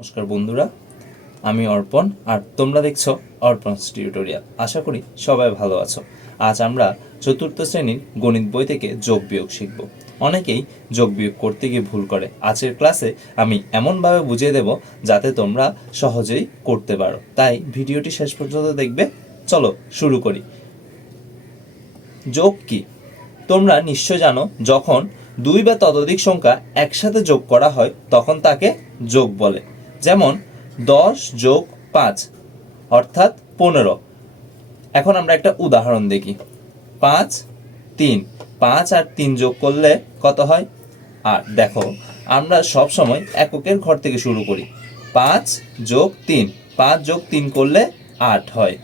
নমস্কার বন্ধুরা, আমি অর্পণ আর তোমরা দেখছো অর্পণস টিউটোরিয়াল। আশা করি সবাই ভালো আছো। আজ আমরা চতুর্থ শ্রেণীর গণিত বই থেকে যোগ বিয়োগ শিখব। অনেকেই যোগ বিয়োগ করতে গিয়ে ভুল করে। আজকের ক্লাসে আমি এমনভাবে বুঝিয়ে দেব যাতে তোমরা সহজেই করতে পারো, তাই ভিডিওটি শেষ পর্যন্ত দেখবে। চলো শুরু করি। যোগ কি তোমরা নিশ্চয় জানো, যখন দুই বা ততোধিক সংখ্যা একসাথে যোগ করা হয় তখন তাকে যোগ বলে। যেমন 10 যোগ 5 অর্থাৎ 15। এখন আমরা একটা উদাহরণ দেখি। 5 3 5 আর 3 যোগ করলে কত হয়? আর দেখো, আমরা সব সময় এককের ঘর থেকে শুরু করি। 5 যোগ 3 5 যোগ 3 করলে 8 হয়।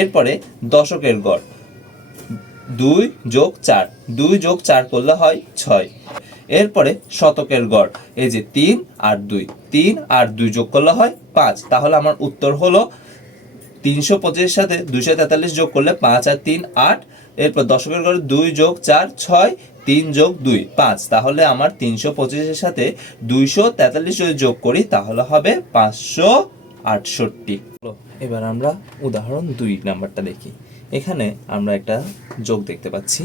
এরপরে দশকের গড় 2 যোগ 4 2 যোগ 4 করলে হয় 6। এরপরে শতকের গড়, এই যে 3 আর 2 3 আর 2 যোগ করলে হয় 5। তাহলে আমার উত্তর হলো 325 সাথে 243 যোগ করলে 5 আর 3 8। এরপর দশকের গড়ে 2 যোগ 4 6 3 যোগ 2 5। তাহলে আমার 325 সাথে 243 যদি যোগ করি তাহলে হবে 568। এবার আমরা উদাহরণ 2 নাম্বারটা দেখি। এখানে আমরা একটা যোগ দেখতে পাচ্ছি,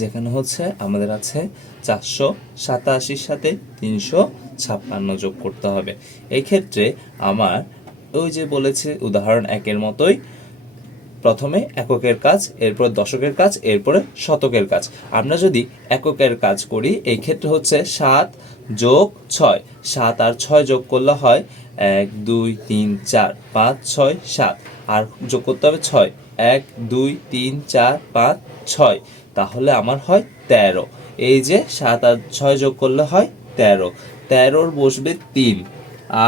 যেখানে হচ্ছে আমাদের আছে 487 সাথে 356 যোগ করতে হবে। এই ক্ষেত্রে আমার ওই যে বলেছে উদাহরণ একের মতোই, প্রথমে এককের কাজ, এরপর দশকের কাজ, এরপরে শতকের কাজ। আমরা যদি এককের কাজ করি, এই ক্ষেত্রে হচ্ছে 7 যোগ 6 7 আর 6 যোগ করলে হয় 1 2 3 4 5 6 7। আর যোগ করতে হবে 6 1 2 3 4 5 6। তাহলে আমার হয় 13। এই যে 7 আর 6 যোগ করলে হয় 13। 13 বসবে 3,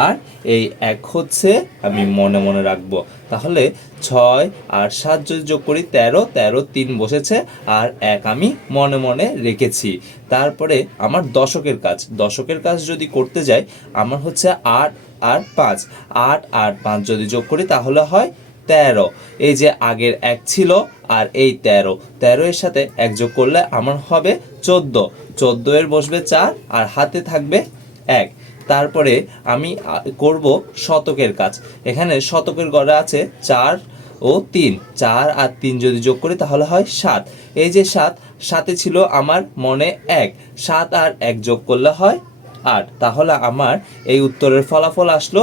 আর এই 1 হচ্ছে আমি মনে মনে রাখবো। তাহলে 6 আর 7 যদি যোগ করি 13 13 3 বসেছে, আর 1 আমি মনে মনে রেখেছি। তারপরে আমার দশকের কাজ যদি করতে যাই, আমার হচ্ছে 8 আর 5 8 আর 5 যদি যোগ করি তাহলে হয় 13। এই যে আগের 1 ছিল আর এই 13 এর সাথে 1 যোগ করলে আমার হবে 14 এর বসবে 4 আর হাতে থাকবে 1। তারপরে আমি করব শতকের কাজ। এখানে শতকের গড়ে আছে 4 ও 3 4 আর 3 যদি যোগ করি তাহলে হয় 7। এই যে 7 সাথে ছিল আমার মনে 1 7 আর 1 যোগ করলে হয় 8। তাহলে আমার এই উত্তরের ফলাফল আসলো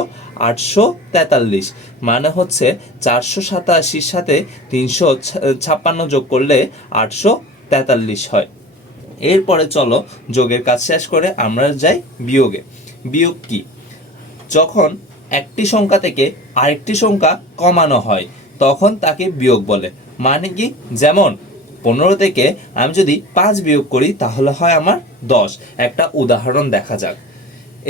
843। মানে হচ্ছে 487 সাথে 356 যোগ করলে 843 হয়। এরপরে চলো যোগের কাজ শেষ করে আমরা যাই বিয়োগে। বিয়োগ কি? যখন একটি সংখ্যা থেকে আরেকটি সংখ্যা কমানো হয় তখন তাকে বিয়োগ বলে। মানে কি? যেমন 15 থেকে আমি যদি 5 বিয়োগ করি তাহলে হয় আমার 10। একটা উদাহরণ দেখা যাক।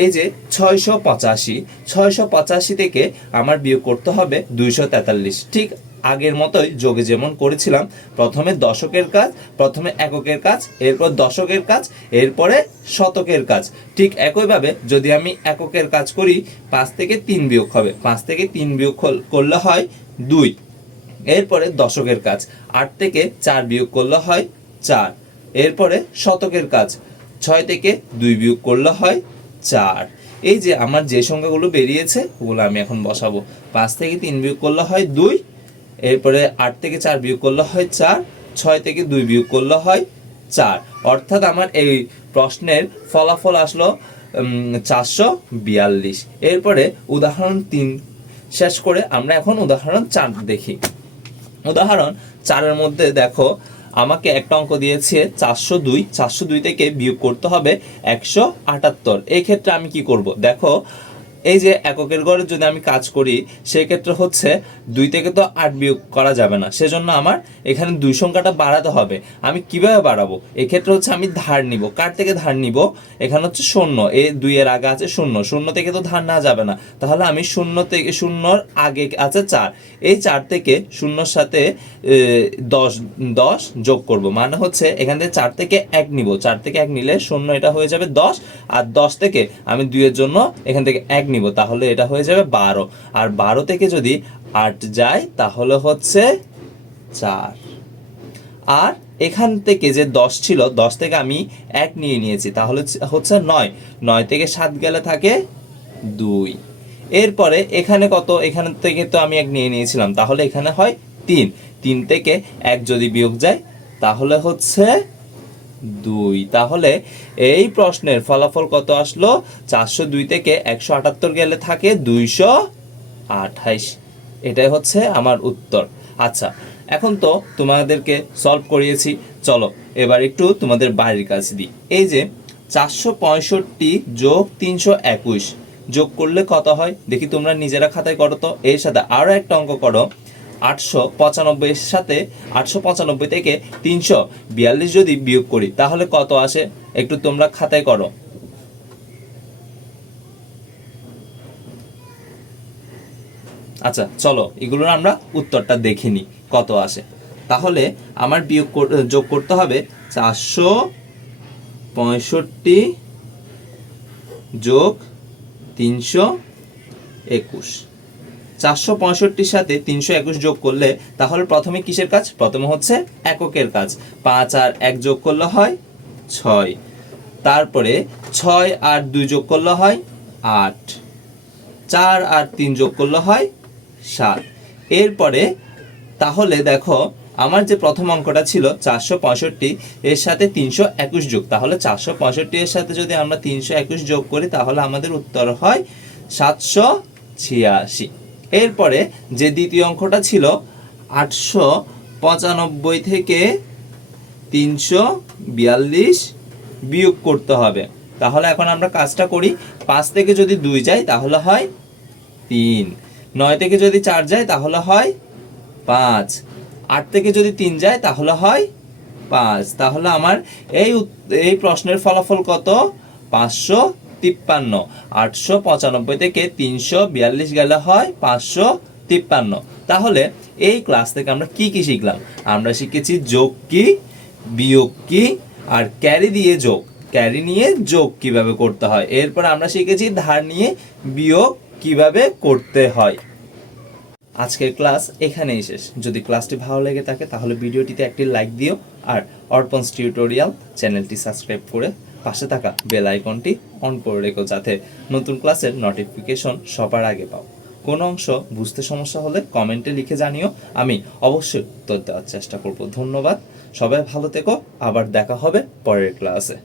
এই যে 685 থেকে আমার বিয়োগ করতে হবে 243। ঠিক আগের মতোই যোগে যেমন করেছিলাম, প্রথমে দশকের কাজ, প্রথমে এককের কাজ, এরপর দশকের কাজ, এরপরে শতকের কাজ। ঠিক একইভাবে যদি আমি এককের কাজ করি, 5 থেকে 3 বিয়োগ হবে, 5 থেকে 3 বিয়োগ করলে হয় 2। এরপরে দশকের কাজ, 8 থেকে 4 বিয়োগ করলে হয় 4। এরপরে শতকের কাজ, 6 থেকে 2 বিয়োগ করলে হয় 4। এই যে আমার যে সংখ্যাগুলো বেরিয়েছে ওগুলো আমি এখন বসাবো। 5 থেকে 3 বিয়োগ করলে হয় 2, এরপরে 8 থেকে 4 বিয়োগ করলে হয় 4, 6 থেকে 2 বিয়োগ করলে হয় 4। অর্থাৎ আমার এই প্রশ্নের ফলাফল আসলো 442। এরপরে উদাহরণ 3 শেষ করে আমরা এখন উদাহরণ 4 দেখি। উদাহরণ 4-এর মধ্যে দেখো, আমাকে একটা অঙ্ক দিয়েছে 402 থেকে বিয়োগ করতে হবে 178। এই ক্ষেত্রে আমি কি করব? দেখো, এই যে এককের গড়ে যদি আমি কাজ করি সেই ক্ষেত্রে হচ্ছে 2 থেকে তো 8 বিয়োগ করা যাবে না, সেজন্য আমার এখানে 2 সংখ্যাটা বাড়াতে হবে। আমি কিভাবে বাড়াবো? এক্ষেত্রে হচ্ছে আমি ধার নিব। কার থেকে ধার নিব? এখানে হচ্ছে 0, এই 2 এর আগে আছে 0, 0 থেকে তো ধার নেওয়া যাবে না। তাহলে আমি 0 থেকে 0-র আগে আছে 4, এই 4 থেকে 0-র সাথে 10 যোগ করব। মানে হচ্ছে এখান থেকে 4 থেকে 1 নিব, 4 থেকে 1 নিলে 0 এটা হয়ে যাবে 10, আর 10 থেকে আমি 2 এর জন্য এখান থেকে 1 নিব, তাহলে এটা হয়ে যাবে 12। আর 12 থেকে যদি 8 যায় তাহলে হচ্ছে 4। আর এখান থেকে যে 10 ছিল, 10 থেকে আমি 1 নিয়ে নিয়েছি, তাহলে হচ্ছে 9 থেকে 7 গেলে থাকে 2। এরপরে এখানে কত, এখান থেকে তো আমি 1 নিয়ে নিয়েছিলাম, তাহলে এখানে হয় 3। 3 থেকে 1 যদি বিয়োগ যায় তাহলে হচ্ছে 2। তাহলে এই প্রশ্নের ফলাফল কত আসলো? 402 থেকে 178 গেলে থাকে 228। এটাই হচ্ছে আমার উত্তর। আচ্ছা, এখন তো তোমাদেরকে সলভ করিয়েছি, চলো এবার একটু তোমাদের বাড়ির কাজ দিই। এই যে 465 যোগ 321 যোগ করলে কত হয় দেখি, তোমরা নিজেরা খাতায় করো তো। এর সাথে আরও একটা অঙ্ক করো, 895 এর সাথে 895 থেকে 342 যদি বিয়োগ করি তাহলে কত আসে, একটু তোমরা খাতায় করো। আচ্ছা চলো এগুলোর আমরা উত্তরটা দেখে নিই কত আসে। তাহলে আমার যোগ করতে হবে 465 যোগ 321। 465 সাথে 321 যোগ করলে তাহলে প্রথমে কিসের কাজ? প্রথমে হচ্ছে এককের কাজ। 5 আর 1 যোগ করলে হয় 6, তারপরে 6 আর 2 যোগ করলে হয় 8, 4 আর 3 যোগ করলে হয় 7। এরপরে তাহলে দেখো আমার যে প্রথম অঙ্কটা ছিল 465 এর সাথে 321 যোগ, তাহলে 465 এর সাথে যদি আমরা 321 যোগ করি তাহলে আমাদের উত্তর হয় 786। এরপরে যে দ্বিতীয় অঙ্কটা ছিল 895 থেকে 342 বিয়োগ করতে হবে। তাহলে এখন আমরা কাজটা করি, 5 থেকে যদি 2 যায় তাহলে হয় 3, 9 থেকে যদি 4 যায় তাহলে হয় 5, 8 থেকে যদি 3 যায় তাহলে হয় 5। তাহলে আমার এই প্রশ্নের ফলাফল কত? 553। 895 থেকে 342 গেলে হয় 553। তাহলে এই ক্লাস থেকে আমরা কি কি শিখলাম? আমরা শিখেছি যোগ কি, বিয়োগ কি, আর ক্যারি দিয়ে যোগ, ক্যারি নিয়ে যোগ কিভাবে করতে হয়। এরপর আমরা শিখেছি ধার নিয়ে বিয়োগ কিভাবে করতে হয়। আজকের ক্লাস এখানেই শেষ। যদি ক্লাসটি ভালো লেগে থাকে তাহলে ভিডিওটিতে একটি লাইক দিও, আর অর্পণস টিউটোরিয়াল চ্যানেলটি সাবস্ক্রাইব করে পাশে থাকা বেল আইকনটি অন করে রেখো, যাতে নতুন ক্লাসের নোটিফিকেশন সবার আগে পাও। কোনো অংশ বুঝতে সমস্যা হলে কমেন্টে লিখে জানিও, আমি অবশ্যই উত্তর দেওয়ার চেষ্টা করব। ধন্যবাদ, সবাই ভালো থেকো, আবার দেখা হবে পরের ক্লাসে।